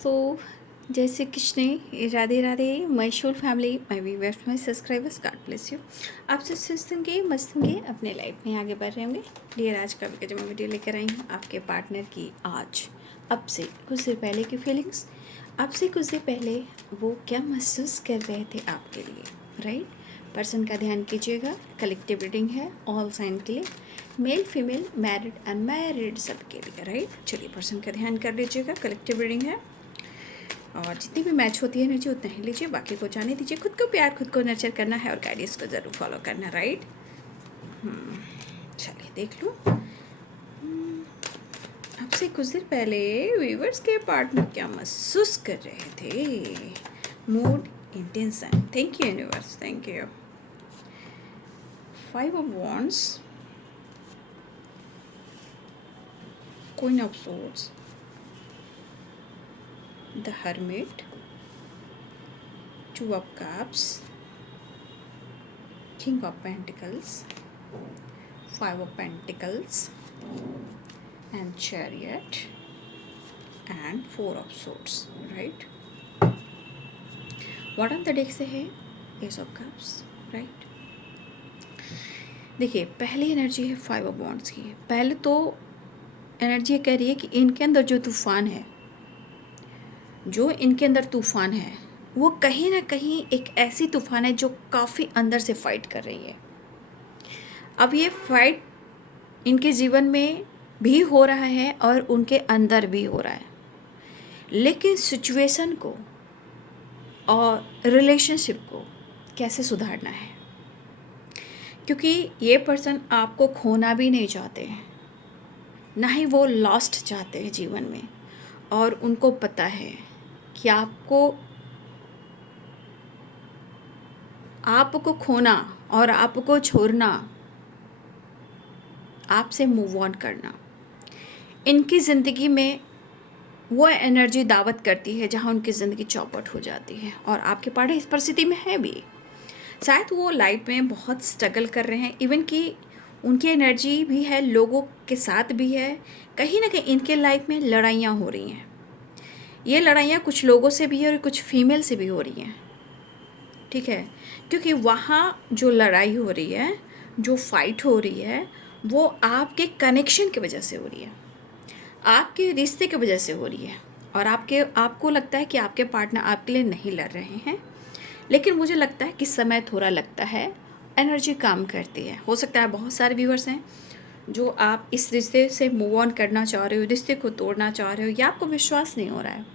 दोस्तों, जय Shri Krishna, Radhe Radhe. My whole family, my viewers, my subscribers, God bless you. आप सब स्वस्थ होंगे, मस्त होंगे, अपने लाइफ में आगे बढ़ रहे होंगे। डियर, आज का जो मैं वीडियो लेकर आई हूँ आपके पार्टनर की आज अब से कुछ देर पहले की फीलिंग्स, अब से कुछ देर पहले वो क्या महसूस कर रहे थे आपके लिए, राइट। पर्सन का ध्यान कीजिएगा। कलेक्टिव रीडिंग है ऑल साइन के लिए, मेल फीमेल, मैरिड अनमैरिड सबके लिए, राइट। चलिए पर्सन का ध्यान कर लीजिएगा। कलेक्टिव रीडिंग है और जितनी भी मैच होती है एनर्जी उतना ही लीजिए, बाकी को जाने दीजिए। खुद को प्यार, खुद को नर्चर करना है और गाइडेंस को ज़रूर फॉलो करना, राइट। चलिए देख लो। अब से कुछ देर पहले व्यूअर्स के पार्टनर क्या महसूस कर रहे थे। Mood, intention. Thank you universe, thank you. 5 of wands, queen of swords, the hermit, 2 of cups, king of pentacles, 5 of pentacles, and chariot, and 4 of swords, right. what on the deck से है ace of cups, right. देखिए, पहली energy है 5 of wands की। पहले तो energy कह रही है कि इनके अंदर जो तूफान है, जो इनके अंदर तूफान है, वो कहीं ना कहीं एक ऐसी तूफान है जो काफ़ी अंदर से फाइट कर रही है। अब ये फाइट इनके जीवन में भी हो रहा है और उनके अंदर भी हो रहा है, लेकिन सिचुएशन को और रिलेशनशिप को कैसे सुधारना है, क्योंकि ये पर्सन आपको खोना भी नहीं चाहते हैं, ना ही वो लॉस्ट चाहते हैं जीवन में। और उनको पता है कि आपको खोना और आपको छोड़ना, आपसे मूव ऑन करना, इनकी ज़िंदगी में वो एनर्जी दावत करती है जहाँ उनकी ज़िंदगी चौपट हो जाती है। और आपके पार्टनर इस परिस्थिति में है भी। शायद वो लाइफ में बहुत स्ट्रगल कर रहे हैं, इवन कि उनकी एनर्जी भी है, लोगों के साथ भी है। कहीं ना कहीं इनके लाइफ में लड़ाइयाँ हो रही हैं। ये लड़ाइयाँ कुछ लोगों से भी है और कुछ फीमेल से भी हो रही हैं, ठीक है। क्योंकि वहाँ जो लड़ाई हो रही है, जो फाइट हो रही है, वो आपके कनेक्शन की वजह से हो रही है, आपके रिश्ते की वजह से हो रही है। और आपको लगता है कि आपके पार्टनर आपके लिए नहीं लड़ रहे हैं, लेकिन मुझे लगता है कि समय थोड़ा लगता है, एनर्जी काम करती है। हो सकता है बहुत सारे व्यूअर्स हैं जो आप इस रिश्ते से मूव ऑन करना चाह रहे हो, रिश्ते को तोड़ना चाह रहे हो, या आपको विश्वास नहीं हो रहा है,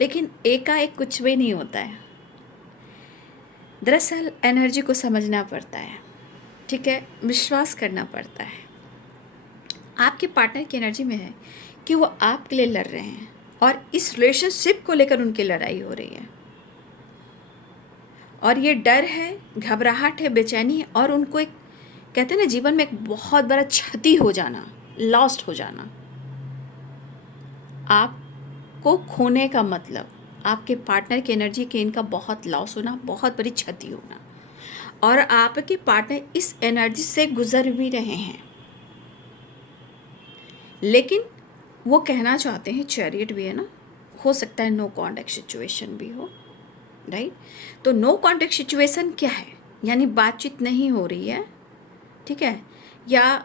लेकिन एकाएक कुछ भी नहीं होता है। दरअसल एनर्जी को समझना पड़ता है, ठीक है, विश्वास करना पड़ता है। आपके पार्टनर की एनर्जी में है कि वो आपके लिए लड़ रहे हैं और इस रिलेशनशिप को लेकर उनकी लड़ाई हो रही है। और ये डर है, घबराहट है, बेचैनी है, और उनको एक, कहते हैं ना, जीवन में एक बहुत बड़ा क्षति हो जाना, लॉस्ट हो जाना। आपको खोने का मतलब आपके पार्टनर की एनर्जी के इनका बहुत लॉस होना, बहुत बड़ी क्षति होना। और आपके पार्टनर इस एनर्जी से गुजर भी रहे हैं, लेकिन वो कहना चाहते हैं, चैरियट भी है ना, हो सकता है नो कॉन्टैक्ट सिचुएशन भी हो, राइट। तो नो कॉन्टैक्ट सिचुएशन क्या है, यानी बातचीत नहीं हो रही है, ठीक है, या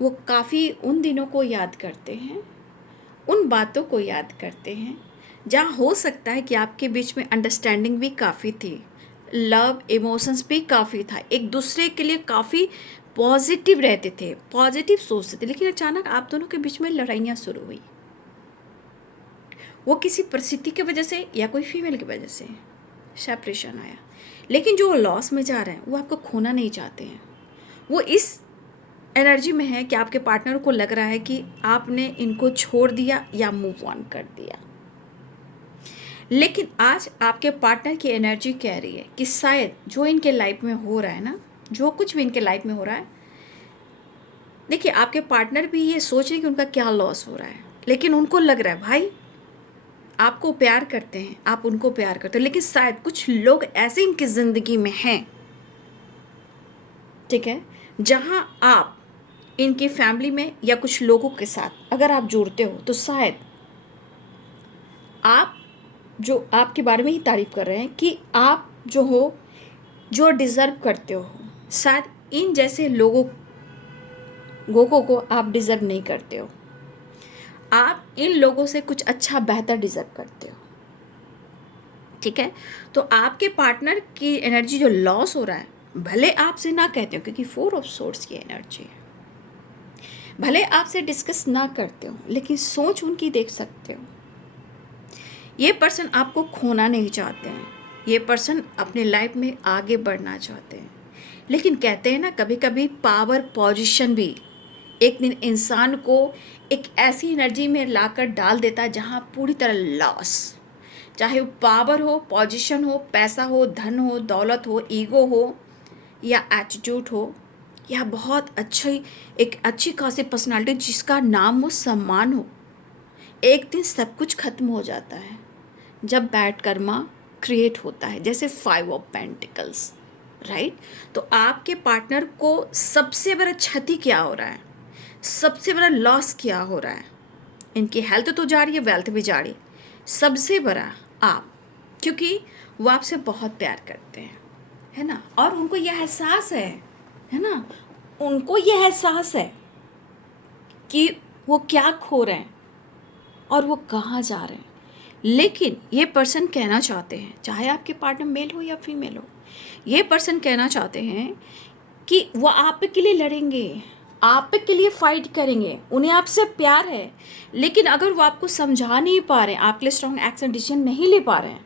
वो काफ़ी उन दिनों को याद करते हैं, उन बातों को याद करते हैं जहाँ हो सकता है कि आपके बीच में अंडरस्टैंडिंग भी काफ़ी थी, लव इमोशंस भी काफ़ी था, एक दूसरे के लिए काफ़ी पॉजिटिव रहते थे, पॉजिटिव सोचते थे, लेकिन अचानक आप दोनों के बीच में लड़ाइयाँ शुरू हुई। वो किसी परिस्थिति की वजह से या कोई फीमेल की वजह से सेपरेशन आया, लेकिन जो लॉस में जा रहे हैं वो आपको खोना नहीं चाहते हैं। वो इस एनर्जी में है कि आपके पार्टनर को लग रहा है कि आपने इनको छोड़ दिया या मूव ऑन कर दिया। लेकिन आज आपके पार्टनर की एनर्जी कह रही है कि शायद जो इनके लाइफ में हो रहा है ना, जो कुछ भी इनके लाइफ में हो रहा है, देखिए आपके पार्टनर भी ये सोच रहे हैं कि उनका क्या लॉस हो रहा है, लेकिन उनको लग रहा है भाई आपको प्यार करते हैं, आप उनको प्यार करते हो, लेकिन शायद कुछ लोग ऐसे इनकी ज़िंदगी में हैं, ठीक है, जहाँ आप इनकी फैमिली में या कुछ लोगों के साथ अगर आप जुड़ते हो तो शायद आप जो आपके बारे में ही तारीफ़ कर रहे हैं कि आप जो हो, जो डिज़र्व करते हो, शायद इन जैसे लोगों को आप डिज़र्व नहीं करते हो। आप इन लोगों से कुछ अच्छा बेहतर डिज़र्व करते हो। ठीक है, तो आपके पार्टनर की एनर्जी जो लॉस हो रहा है, भले आपसे ना कहते हो, क्योंकि 4 ऑफ सोर्ड्स की एनर्जी है, भले आपसे डिस्कस ना करते हो, लेकिन सोच उनकी देख सकते हो। ये पर्सन आपको खोना नहीं चाहते हैं, ये पर्सन अपने लाइफ में आगे बढ़ना चाहते हैं, लेकिन कहते हैं ना, कभी कभी पावर पोजीशन भी एक दिन इंसान को एक ऐसी एनर्जी में लाकर डाल देता है जहाँ पूरी तरह लॉस, चाहे वो पावर हो, पोजीशन हो, पैसा हो, धन हो, दौलत हो, ईगो हो, या एटीट्यूड हो, या बहुत एक अच्छी खासी पर्सनालिटी जिसका नाम हो, सम्मान हो, एक दिन सब कुछ खत्म हो जाता है जब बैड कर्मा क्रिएट होता है, जैसे 5 ऑफ पेंटिकल्स, राइट। तो आपके पार्टनर को सबसे बड़ा क्षति क्या हो रहा है, सबसे बड़ा लॉस क्या हो रहा है? इनकी हेल्थ तो जा रही है, वेल्थ भी जा रही है, सबसे बड़ा आप, क्योंकि वो आपसे बहुत प्यार करते हैं, है ना, और उनको यह एहसास है ना, उनको यह एहसास है कि वो क्या खो रहे हैं और वो कहाँ जा रहे हैं। लेकिन ये पर्सन कहना चाहते हैं, चाहे आपके पार्टनर मेल हो या फीमेल हो, ये पर्सन कहना चाहते हैं कि वो आप के लिए लड़ेंगे, आप के लिए फाइट करेंगे, उन्हें आपसे प्यार है, लेकिन अगर वो आपको समझा नहीं पा रहे हैं, आपके लिए स्ट्रॉन्ग एक्शन डिसीजन नहीं ले पा रहे हैं,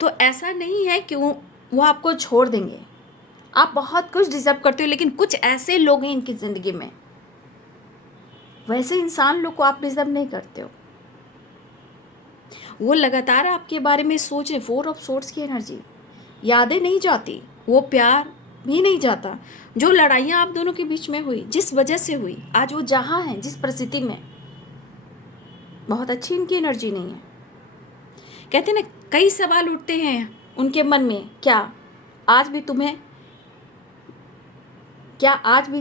तो ऐसा नहीं है कि वो आपको छोड़ देंगे। आप बहुत कुछ डिजर्व करते हो, लेकिन कुछ ऐसे लोग हैं इनकी ज़िंदगी में, वैसे इंसान लोग को आप डिजर्व नहीं करते हो। वो लगातार आपके बारे में सोच रहे, 4 ऑफ सोर्ड्स की एनर्जी, यादें नहीं जाती, वो प्यार भी नहीं जाता। जो लड़ाइयाँ आप दोनों के बीच में हुई, जिस वजह से हुई, आज वो जहाँ हैं, जिस परिस्थिति में, बहुत अच्छी इनकी एनर्जी नहीं है। कहते हैं ना, कई सवाल उठते हैं उनके मन में, क्या आज भी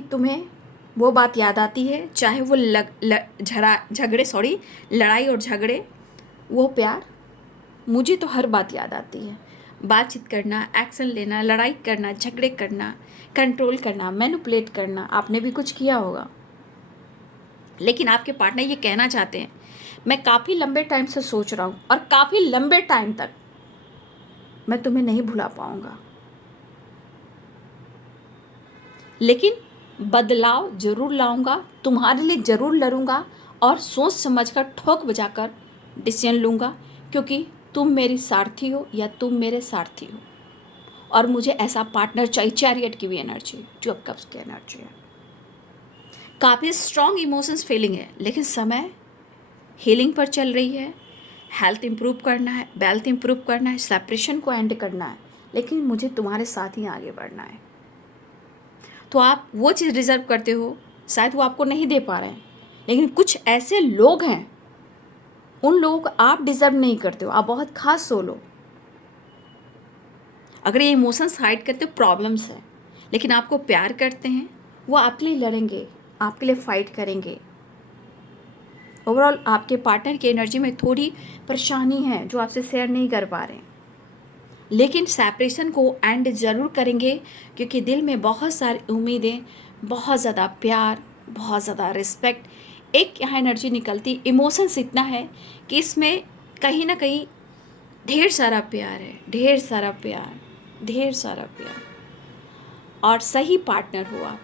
तुम्हें वो बात याद आती है, चाहे वो लड़ाई और झगड़े, वो प्यार, मुझे तो हर बात याद आती है। बातचीत करना, एक्शन लेना, लड़ाई करना, झगड़े करना, कंट्रोल करना, मैनिपुलेट करना, आपने भी कुछ किया होगा। लेकिन आपके पार्टनर ये कहना चाहते हैं, मैं काफ़ी लंबे टाइम से सोच रहा हूँ और काफ़ी लंबे टाइम तक मैं तुम्हें नहीं भुला पाऊँगा, लेकिन बदलाव ज़रूर लाऊंगा, तुम्हारे लिए ज़रूर लड़ूंगा और सोच समझकर ठोक बजाकर डिसीजन लूँगा, क्योंकि तुम मेरी सारथी हो या तुम मेरे सारथी हो, और मुझे ऐसा पार्टनर चाहिए। चैरियट की भी एनर्जी, 2 ऑफ कप्स की एनर्जी है, काफ़ी स्ट्रॉन्ग इमोशंस फीलिंग है, लेकिन समय हीलिंग पर चल रही है। हेल्थ इंप्रूव करना है, वेल्थ इंप्रूव करना है, सेपरेशन को एंड करना है, लेकिन मुझे तुम्हारे साथ ही आगे बढ़ना है। तो आप वो चीज़ डिज़र्व करते हो, शायद वो आपको नहीं दे पा रहे हैं, लेकिन कुछ ऐसे लोग हैं, उन लोगों को आप डिज़र्व नहीं करते हो। आप बहुत खास सोल हो। अगर ये इमोशंस हाइड करते हो, प्रॉब्लम्स है, लेकिन आपको प्यार करते हैं, वो आपके लिए लड़ेंगे, आपके लिए फाइट करेंगे। ओवरऑल आपके पार्टनर की एनर्जी में थोड़ी परेशानी है जो आपसे शेयर नहीं कर पा रहे हैं, लेकिन सेपरेशन को एंड ज़रूर करेंगे, क्योंकि दिल में बहुत सारी उम्मीदें, बहुत ज़्यादा प्यार, बहुत ज़्यादा रिस्पेक्ट, एक यहाँ एनर्जी निकलती, इमोशंस इतना है कि इसमें कहीं ना कहीं ढेर सारा प्यार है, ढेर सारा प्यार, ढेर सारा प्यार। और सही पार्टनर हो आप,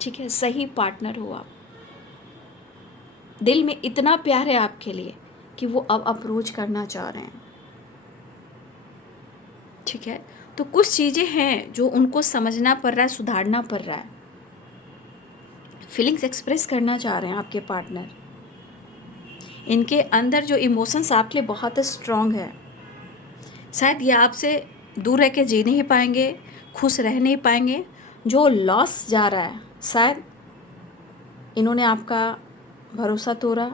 ठीक है, सही पार्टनर हो आप। दिल में इतना प्यार है आपके लिए कि वो अब अप्रोच करना चाह रहे हैं, ठीक है। तो कुछ चीज़ें हैं जो उनको समझना पड़ रहा है, सुधारना पड़ रहा है। फीलिंग्स एक्सप्रेस करना चाह रहे हैं आपके पार्टनर। इनके अंदर जो इमोशंस आपके लिए बहुत स्ट्रॉन्ग है, शायद ये आपसे दूर रह के जी नहीं पाएंगे, खुश रह नहीं पाएंगे। जो लॉस जा रहा है, शायद इन्होंने आपका भरोसा तोड़ा,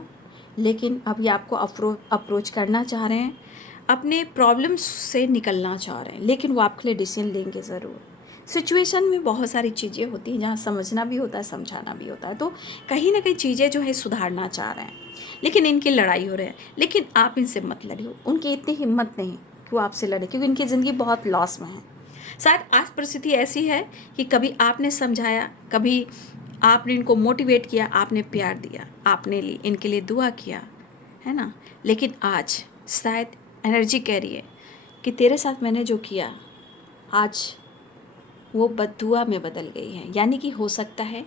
लेकिन अब ये आपको अप्रोच करना चाह रहे हैं, अपने प्रॉब्लम्स से निकलना चाह रहे हैं, लेकिन वो आपके लिए डिसीजन लेंगे ज़रूर। सिचुएशन में बहुत सारी चीज़ें होती हैं जहाँ समझना भी होता है, समझाना भी होता है। तो कहीं ना कहीं चीज़ें जो है सुधारना चाह रहे हैं, लेकिन इनकी लड़ाई हो रही है। लेकिन आप इनसे मत लड़िए, उनकी इतनी हिम्मत नहीं कि वो आपसे लड़े, क्योंकि इनकी ज़िंदगी बहुत लॉस में है। शायद आज परिस्थिति ऐसी है कि कभी आपने समझाया, कभी आपने इनको मोटिवेट किया, आपने प्यार दिया, आपने इनके लिए दुआ किया, है ना। लेकिन आज शायद एनर्जी कह रही है कि तेरे साथ मैंने जो किया आज वो बद्दुआ में बदल गई है। यानी कि हो सकता है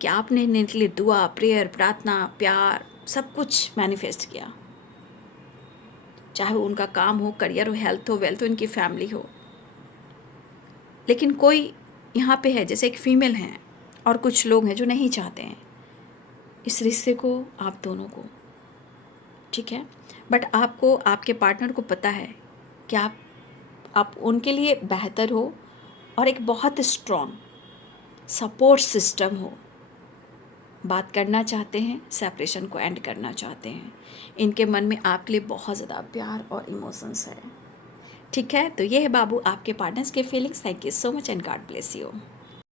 कि आपने इनके लिए दुआ, प्रेयर, प्रार्थना, प्यार सब कुछ मैनिफेस्ट किया, चाहे वो उनका काम हो, करियर हो, हेल्थ हो, वेल्थ हो, इनकी फैमिली हो। लेकिन कोई यहाँ पे है, जैसे एक फीमेल हैं और कुछ लोग हैं जो नहीं चाहते हैं इस रिश्ते को, आप दोनों को, ठीक है। बट आपको, आपके पार्टनर को पता है कि आप उनके लिए बेहतर हो और एक बहुत स्ट्रॉन्ग सपोर्ट सिस्टम हो। बात करना चाहते हैं, सेपरेशन को एंड करना चाहते हैं। इनके मन में आपके लिए बहुत ज़्यादा प्यार और इमोशंस है, ठीक है। तो ये है बाबू आपके पार्टनर्स के feelings. Thank you so much and God bless you.